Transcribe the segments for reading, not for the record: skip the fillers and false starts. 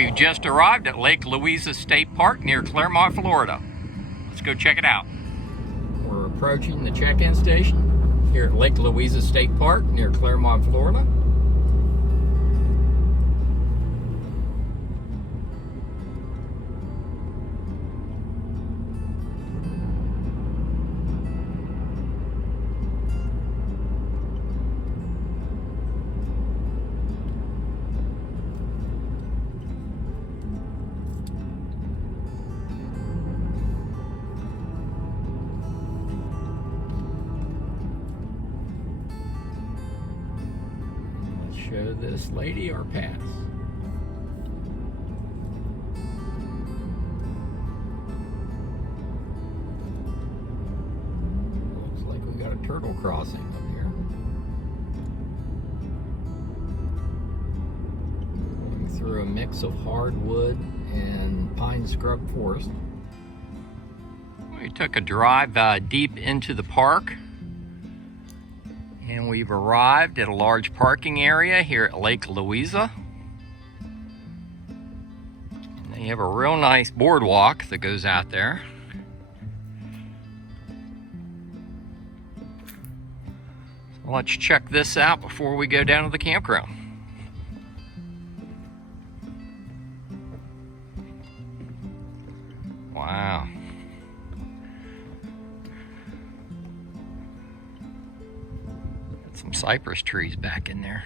We've just arrived at Lake Louisa State Park near Claremont, Florida. Let's go check it out. We're approaching the check-in station here at Lake Louisa State Park near Claremont, Florida. Show this lady our pass. Looks like we got a turtle crossing up here. Going through a mix of hardwood and pine scrub forest. We took a drive deep into the park. And we've arrived at a large parking area here at Lake Louisa. And they have a real nice boardwalk that goes out there. So let's check this out before we go down to the campground. Wow. Some cypress trees back in there.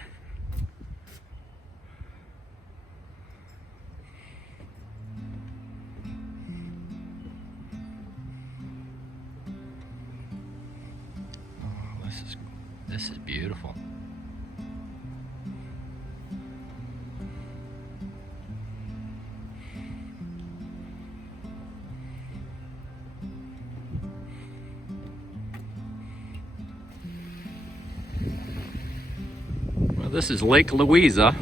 Oh, this is beautiful. This is Lake Louisa.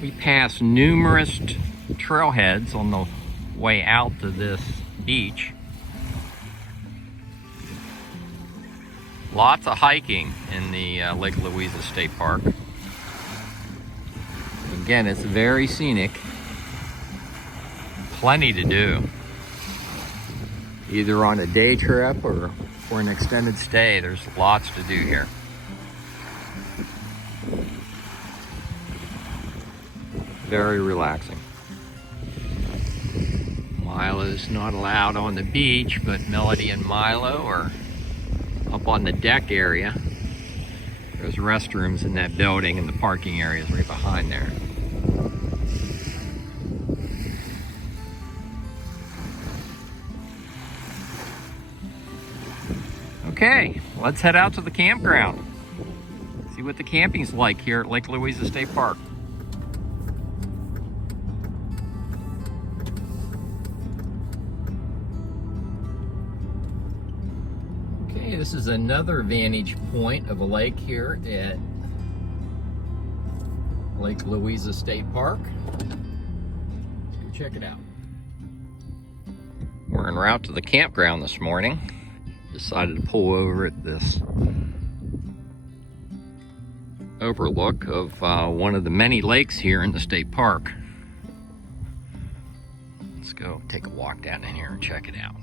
We passed numerous trailheads on the way out to this beach. Lots of hiking in the Lake Louisa State Park. Again, it's very scenic. Plenty to do. Either on a day trip or for an extended stay, there's lots to do here. Very relaxing. Milo's not allowed on the beach, but Melody and Milo are up on the deck area. There's restrooms in that building, and the parking area is right behind there. Okay, let's head out to the campground. See what the camping's like here at Lake Louisa State Park. This is another vantage point of a lake here at Lake Louisa State Park. Let's go check it out. We're en route to the campground this morning. Decided to pull over at this overlook of one of the many lakes here in the state park. Let's go take a walk down in here and check it out.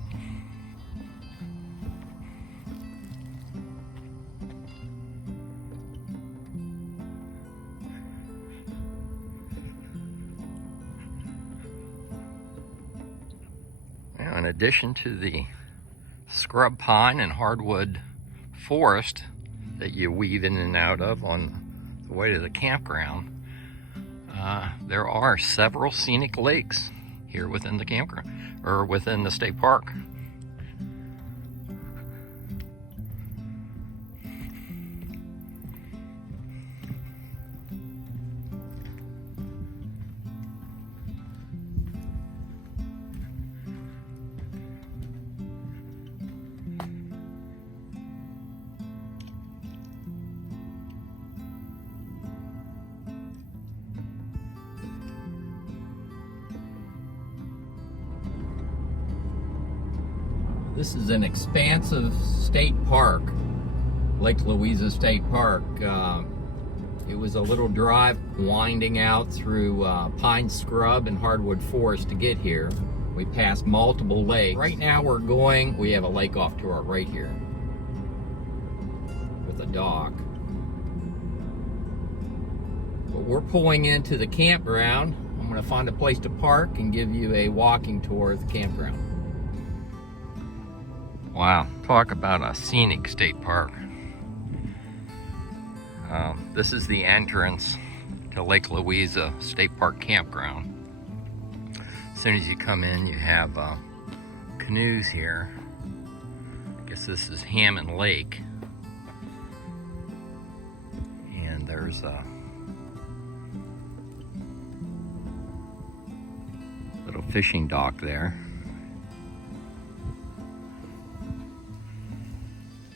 In addition to the scrub pine and hardwood forest that you weave in and out of on the way to the campground, there are several scenic lakes here within the campground, or within the state park. This is an expansive state park, Lake Louisa State Park. It was a little drive winding out through pine scrub and hardwood forest to get here. We passed multiple lakes. Right now we have a lake off to our right here with a dock. But we're pulling into the campground. I'm going to find a place to park and give you a walking tour of the campground. Wow, talk about a scenic state park. This is the entrance to Lake Louisa State Park Campground. As soon as you come in, you have canoes here. I guess this is Hammond Lake. And there's a little fishing dock there.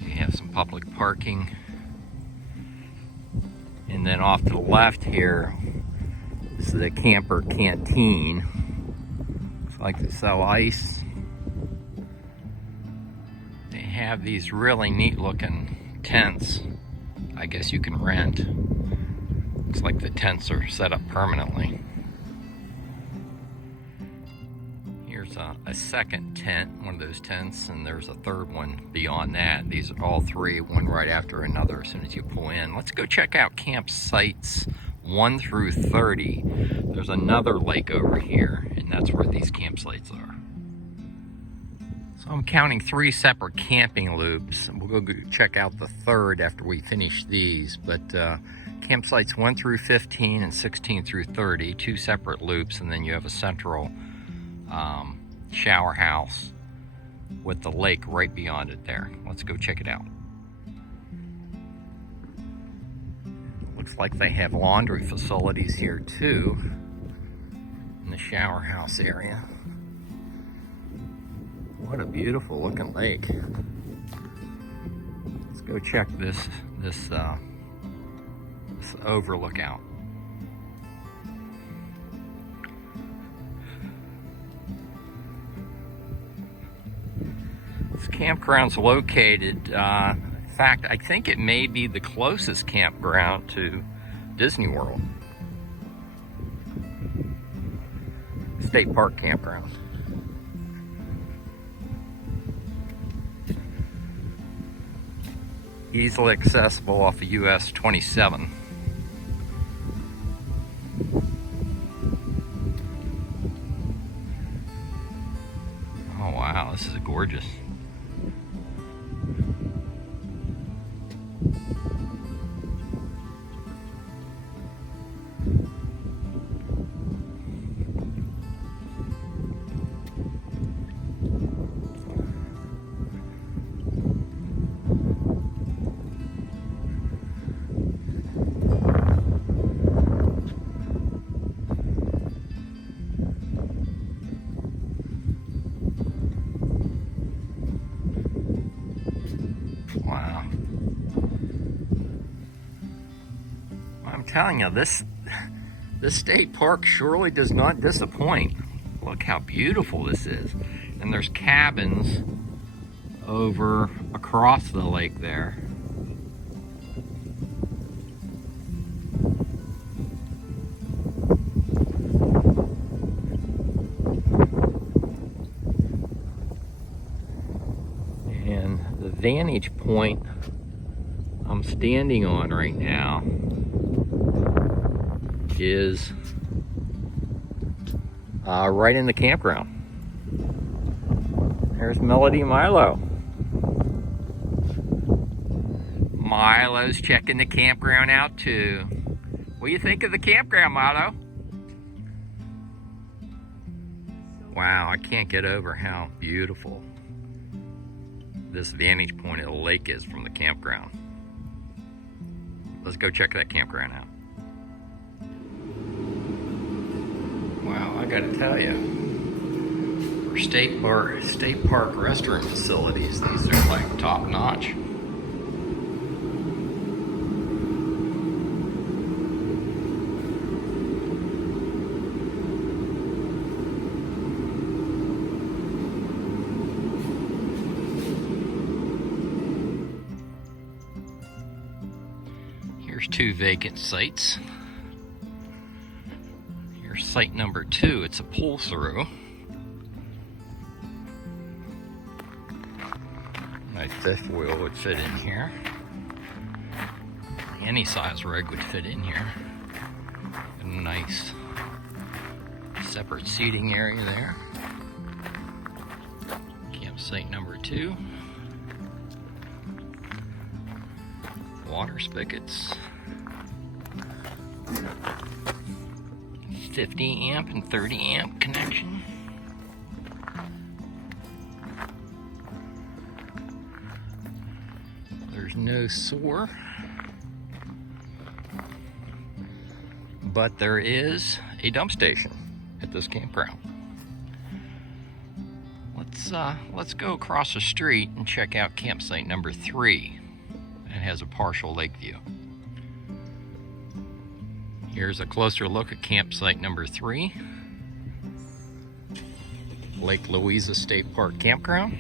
You have some public parking. And then off to the left here is the camper canteen. Looks like they sell ice. They have these really neat looking tents. I guess you can rent. Looks like the tents are set up permanently. Here's a second tent, one of those tents, and there's a third one beyond that. These are all three, one right after another as soon as you pull in. Let's go check out campsites 1 through 30. There's another lake over here, and that's where these campsites are. So I'm counting 3 separate camping loops. We'll go check out the third after we finish these, but campsites 1 through 15 and 16 through 30, 2 separate loops, and then you have a central shower house with the lake right beyond it there. Let's go check it out. Looks like they have laundry facilities here too in the shower house area. What a beautiful looking lake. Let's go check this overlook out. This campground's located, in fact, I think it may be the closest campground to Disney World. State Park Campground. Easily accessible off of US 27. Oh wow, this is gorgeous. Wow. I'm telling you, this state park surely does not disappoint. Look how beautiful this is. And there's cabins over across the lake there. And the vantage point I'm standing on right now is right in the campground. There's Melody Milo. Milo's checking the campground out too. What do you think of the campground, Milo? Wow, I can't get over how beautiful this vantage point of the lake is from the campground. Let's go check that campground out. Wow, I gotta tell you, for state park restroom facilities, these are like top notch. Here's 2 vacant sites. Here's site number 2. It's a pull-through. My 5th wheel would fit in here. Any size rig would fit in here. A nice separate seating area there. Campsite number 2. Water spigots. 50 amp and 30 amp connection. There's no sewer, but there is a dump station at this campground. Let's go across the street and check out campsite number 3. It has a partial lake view. Here's a closer look at campsite number 3, Lake Louisa State Park Campground.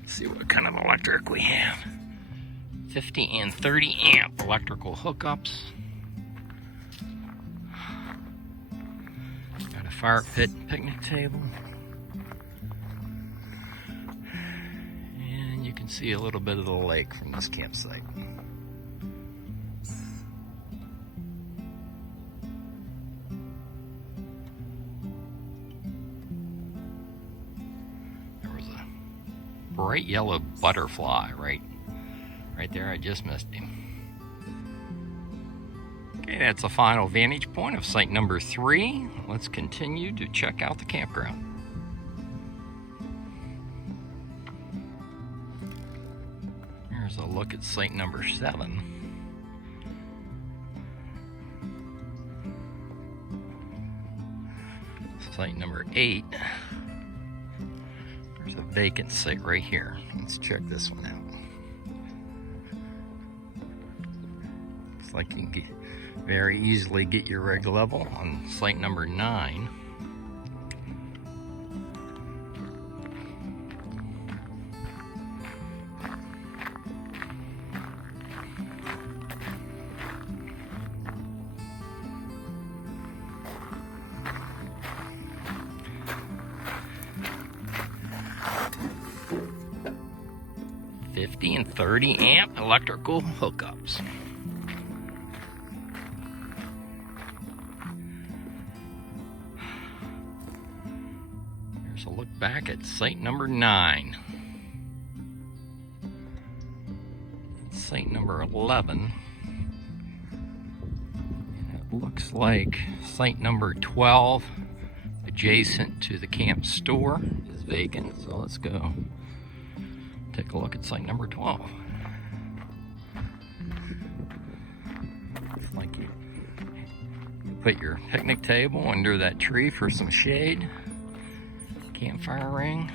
Let's see what kind of electric we have. 50 and 30 amp electrical hookups. Got a fire pit and picnic table. And you can see a little bit of the lake from this campsite. There was a bright yellow butterfly right there. I just missed him. Okay, that's the final vantage point of site number 3. Let's continue to check out the campground. Here's a look at site number 7. Site number 8. There's a vacant site right here. Let's check this one out. Looks like you can very easily get your rig level on site number 9. And 30 amp electrical hookups. Here's a look back at site number 9. Site number 11. And it looks like site number 12, adjacent to the camp store, is vacant. So let's go take a look at site number 12. It's like you put your picnic table under that tree for some shade. Campfire ring.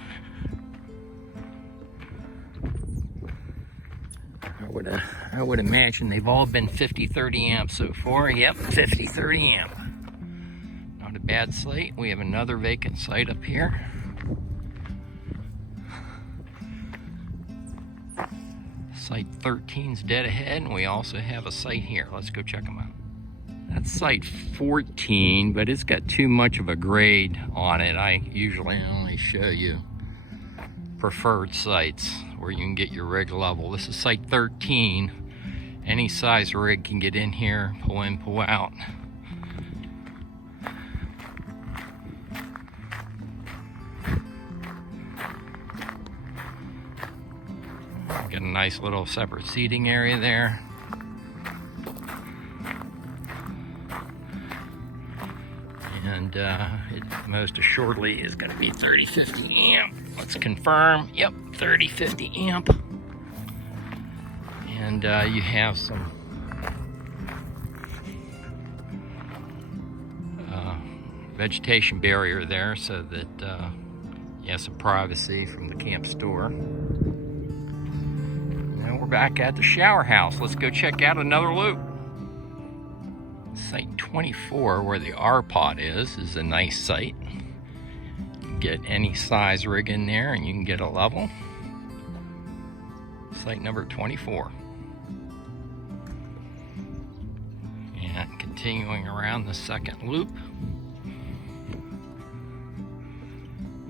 I would imagine they've all been 50-30 amp so far. Yep, 50-30 amp. Not a bad site. We have another vacant site up here. Site 13's dead ahead, and we also have a site here. Let's go check them out. That's site 14, but it's got too much of a grade on it. I usually only show you preferred sites where you can get your rig level. This is site 13. Any size rig can get in here, pull in, pull out. Got a nice little separate seating area there. And it most assuredly is going to be 30-50 amp. Let's confirm. Yep, 30-50 amp. And you have some vegetation barrier there so that you have some privacy from the camp store. We're back at the shower house. Let's go check out another loop. Site 24, where the R pod is a nice site. You can get any size rig in there and you can get a level. Site number 24. And continuing around the second loop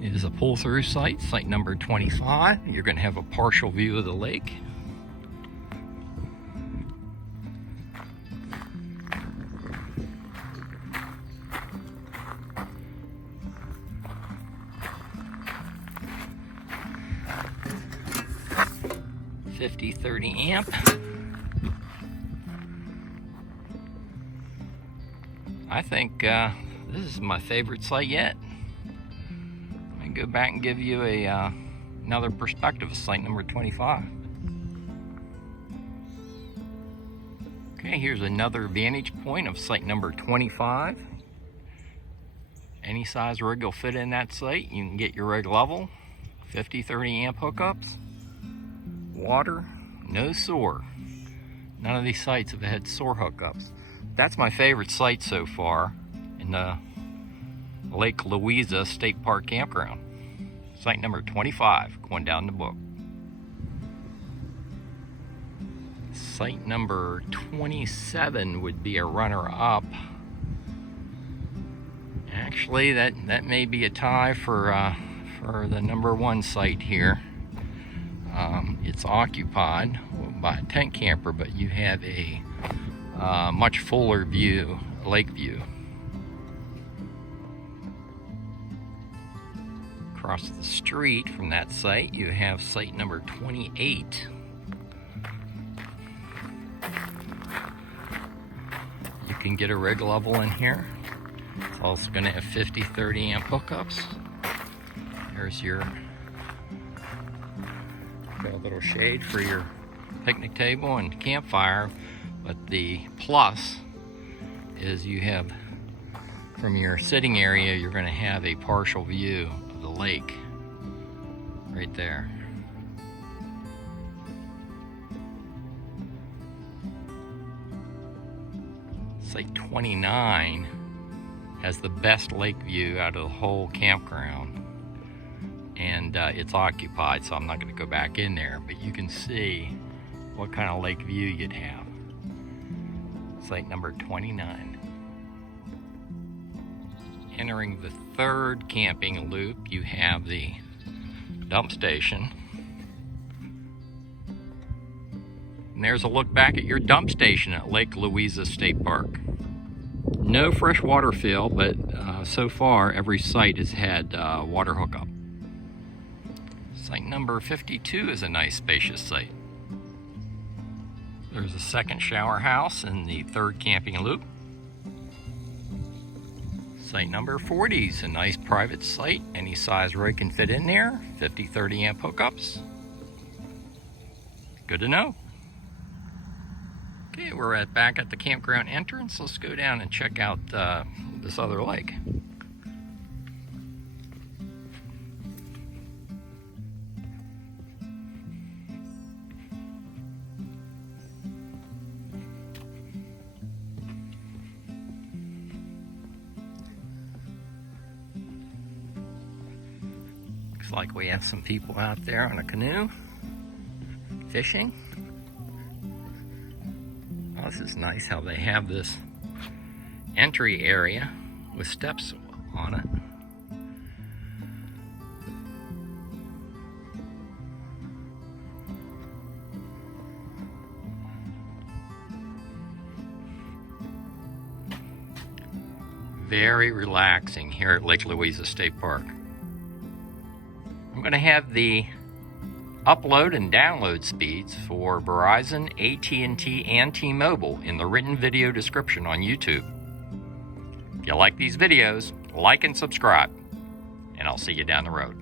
is a pull-through site, site number 25. You're going to have a partial view of the lake. .30 amp. I think this is my favorite site yet. I can go back and give you another perspective of site number 25. Okay, here's another vantage point of site number 25. Any size rig will fit in that site. You can get your rig level, 30 amp hookups, water, no soar. None of these sites have had soar hookups. That's my favorite site so far in the Lake Louisa State Park Campground. Site number 25, going down the book. Site number 27 would be a runner-up. Actually, that may be a tie for the number one site here. It's occupied by a tent camper, but you have a much fuller view, lake view. Across the street from that site, you have site number 28. You can get a rig level in here. It's also going to have 30 amp hookups. There's your got a little shade for your picnic table and campfire, but the plus is you have, from your sitting area, you're going to have a partial view of the lake right there. Site 29 has the best lake view out of the whole campground. And it's occupied, so I'm not going to go back in there, but you can see what kind of lake view you'd have. Site number 29. Entering the third camping loop, you have the dump station. And there's a look back at your dump station at Lake Louisa State Park. No freshwater fill, but so far every site has had water hookup. Site number 52 is a nice spacious site. There's a second shower house in the third camping loop. Site number 40 is a nice private site. Any size rig can fit in there. 30 amp hookups. Good to know. Okay, we're back at the campground entrance. Let's go down and check out this other lake. Looks like we have some people out there on a canoe fishing. Oh, this is nice how they have this entry area with steps on it. Very relaxing here at Lake Louisa State Park. I'm going to have the upload and download speeds for Verizon, AT&T, and T-Mobile in the written video description on YouTube. If you like these videos, like and subscribe, and I'll see you down the road.